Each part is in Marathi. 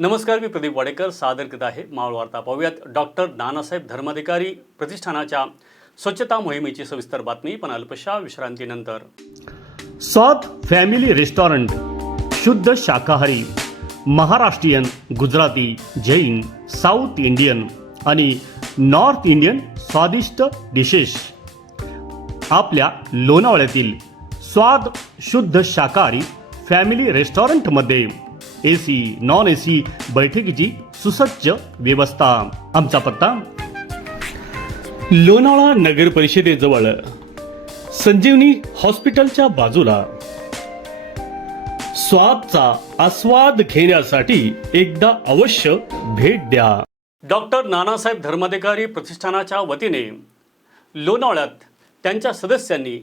नमस्कार मी प्रदीप वाडेकर. सादर करीत आहे मावळ वार्ता. पाहूयात डॉक्टर नानासाहेब धर्माधिकारी प्रतिष्ठानाच्या स्वच्छता मोहिमेची सविस्तर बातमी. पण अल्पशा विश्रांतीनंतर. स्वाद फॅमिली रेस्टॉरंट शुद्ध शाकाहारी महाराष्ट्रीयन गुजराती जैन साऊथ इंडियन आणि नॉर्थ इंडियन स्वादिष्ट डिशेस आपल्या लोणावळ्यातील स्वाद शुद्ध शाकाहारी फॅमिली रेस्टॉरंटमध्ये A C non A C बैठकीची सुसज्ज व्यवस्था. आमचा पत्ता. लोणावळा नगर परिषदेजवळ. संजीवनी हॉस्पिटलच्या बाजूला. स्वादचा आस्वाद घेण्यासाठी एकदा अवश्य भेट द्या. डॉक्टर नानासाहेब धर्माधिकारी प्रतिष्ठानाच्या वतीने लोणावळ्यात त्यांच्या सदस्यांनी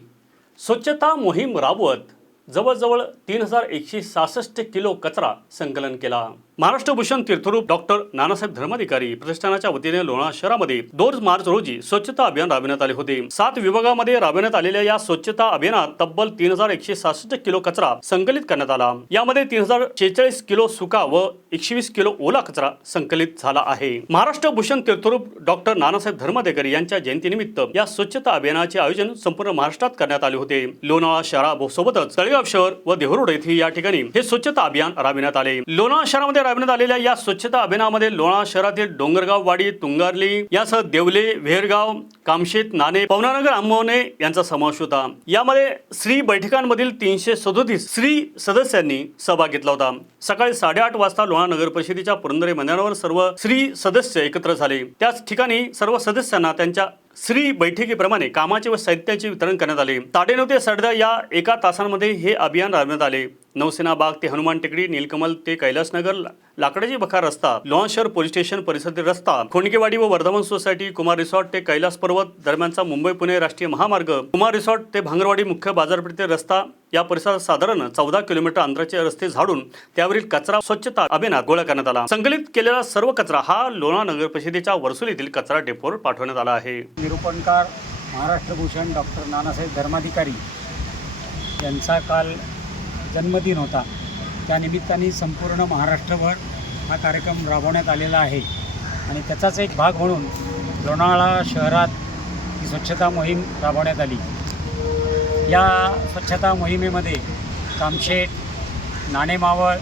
स्वच्छता मोहीम राबवत जवळजवळ तीन हजार एकशे सहासष्ट किलो कचरा संकलन केला. महाराष्ट्र भूषण तीर्थरूप डॉक्टर नानासाहेब धर्माधिकारी प्रतिष्ठानाच्या वतीने लोणा शहरामध्ये दोन मार्च रोजी स्वच्छता अभियान राबविण्यात आले होते. सात विभागामध्ये राबविण्यात आलेल्या या स्वच्छता अभियानात तब्बल तीन हजार एकशे सहासष्ट किलो कचरा संकलित करण्यात आला. यामध्ये तीन हजार शेहेचाळीस किलो सुका व एकशे वीस किलो ओला कचरा संकलित झाला आहे. महाराष्ट्र भूषण तीर्थरूप डॉक्टर नानासाहेब धर्माधिकारी यांच्या जयंतीनिमित्त या स्वच्छता अभियानाचे आयोजन संपूर्ण महाराष्ट्रात करण्यात आले होते. लोणावळा शहरासोबतच तळेगाव शहर व देहरोड येथे या ठिकाणी हे स्वच्छता अभियान राबविण्यात आले. लोणावळा शहरामध्ये राबविण्यात आलेल्या या स्वच्छता अभियानामध्ये लोणा शहरातील डोंगरगाव वाडी तुंगारली यासह देवले व्हेरगाव कामशेत नाणे पवनानगर आंबवणे यांचा समावेश होता. यामध्ये स्त्री बैठकांमधील तीनशे सदोतीस स्त्री सदस्यांनी सहभाग घेतला होता. सकाळी साडेआठ वाजता लोणा नगर परिषदेच्या पुरंदरे मैदानावर सर्व स्त्री सदस्य एकत्र झाले. त्याच ठिकाणी सर्व सदस्यांना त्यांच्या श्री बैठकीप्रमाणे कामाचे व साहित्याचे वितरण करण्यात आले. साडेनऊ ते साडेदहा या एका तासांमध्ये हे अभियान राबवण्यात आले. नौसेना बाग ते हनुमान टेकडी नीलकमल ते कैलासनगर लाकडाची बखार रस्ता लोहा शहर पोलीस स्टेशन परिसरातील रस्ता खोंडकेवाडी व वर्धमान सोसायटी कुमार रिसॉर्ट ते कैलास पर्वत दरम्यानचा मुंबई पुणे राष्ट्रीय महामार्ग कुमार रिसॉर्ट ते भांगरवाडी मुख्य बाजारपेठ ते रस्ता या परिसरात साधारण चौदा किलोमीटर अंतराचे रस्ते झाडून त्यावरील कचरा स्वच्छता अभियानात गोळा करण्यात आला. संकलित केलेला सर्व कचरा हा लोणा नगर परिषदेच्या वरसुलीतील कचरा डेपोवर पाठवण्यात आला आहे. निरूपणकार महाराष्ट्र भूषण डॉक्टर नानासाहेब धर्माधिकारी यांचा काल जन्मदिन होता. त्यानिमित्ताने संपूर्ण महाराष्ट्रभर हा कार्यक्रम राबवण्यात आलेला आहे. आणि त्याचाच एक भाग म्हणून लोणावळा शहरात ही स्वच्छता मोहीम राबवण्यात आली. या स्वच्छता मोहिमेमध्ये कामशेत नाणेमावळ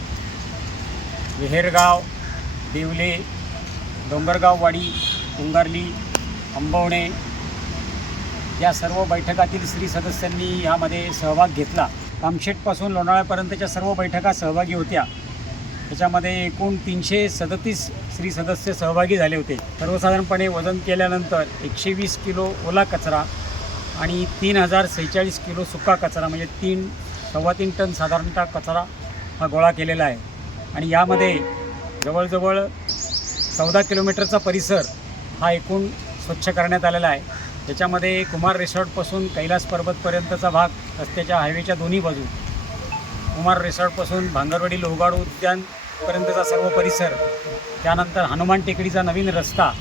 विहेरगाव देवले डोंगरगाववाडी उंगारली आंबवणे या सर्व बैठकातील स्त्री सदस्यांनी यामध्ये सहभाग घेतला. कामशेटपासून लोणावळ्यापर्यंतच्या सर्व बैठका सहभागी होत्या. त्याच्यामध्ये एकूण तीनशे सदतीस स्त्री सदस्य सहभागी झाले होते. सर्वसाधारणपणे वजन केल्यानंतर एकशे वीस किलो ओला कचरा आणि तीन हजार सेहेचाळीस किलो सुका कचरा म्हणजे तीन सव्वा तीन टन साधारणतः कचरा हा गोळा केलेला आहे. आणि यामध्ये जवळजवळ चौदा किलोमीटरचा परिसर हा एकूण स्वच्छ करण्यात आलेला आहे. त्याच्यामध्ये कुमार रिसॉर्टपासून कैलास पर्वतपर्यंतचा भाग रस्त्याच्या हायवेच्या दोन्ही बाजू कुमार रिसॉर्टपासून भांगरवाडी लोहगाड उद्यानपर्यंतचा सर्व परिसर त्यानंतर हनुमान टेकडीचा नवीन रस्ता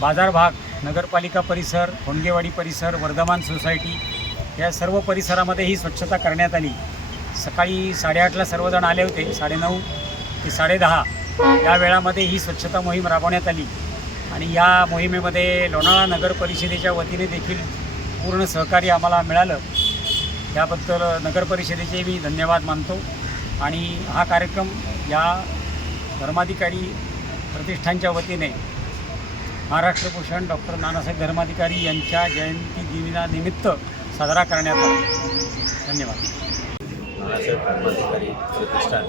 बाजार भाग नगरपालिका परिसर होंडगेवाडी परिसर वर्धमान सोसायटी या सर्व परिसरामध्ये ही स्वच्छता करण्यात आली. सकाळी साडेआठला सर्वजण आले होते साडेनऊ ते साडेदहा या वेळामध्ये ही स्वच्छता मोहीम राबवण्यात आली. आणि या मोहिमेमध्ये लोणावळा नगर परिषदेच्या वतीने देखील पूर्ण सहकार्य आम्हाला मिळालं. त्याबद्दल नगर परिषदेचे मी धन्यवाद मानतो. आणि हा कार्यक्रम या धर्माधिकारी प्रतिष्ठानच्या वतीने महाराष्ट्र भूषण डॉक्टर नानासाहेब धर्माधिकारी यांच्या जयंती दिनानिमित्त साजरा करण्यात आला. धन्यवाद. नानासाहेब धर्माधिकारी प्रतिष्ठान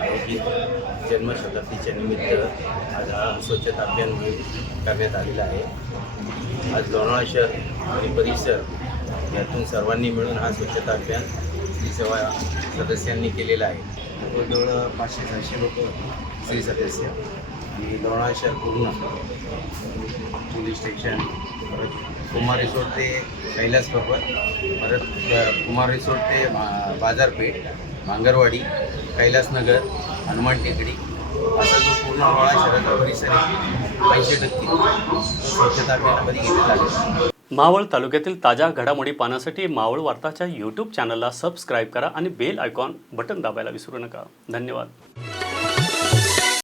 आयोजित जन्मशताब्दीच्या निमित्त आज हा स्वच्छता अभियान मोहीम करण्यात आलेला आहे. आज लोणावळा शहर आणि परिसर यातून सर्वांनी मिळून हा स्वच्छता अभियान सेवा सदस्यांनी केलेला आहे. जवळजवळ पाचशे सहाशे लोक स्त्री सदस्य आणि लोणावळा शहर पूर्ण पोलीस स्टेशन परत कुमार रिसोर्ट ते कैलास पर्वत परत कुमार रिसोर्ट ते बाजारपेठ भांगरवाडी कैलासनगर हनुमान टेकडी असा जो पूर्ण हवाळा शहराचा परिसर आहे ऐंशी टक्के स्वच्छता अभियानामध्ये घेण्यात आले आहे. मावळ तालुक्यातील ताज्या घडामोडी पाहण्यासाठी मावळ वार्ताच्या यूट्यूब चॅनलला सबस्क्राईब करा आणि बेल आयकॉन बटन दाबायला विसरू नका. धन्यवाद.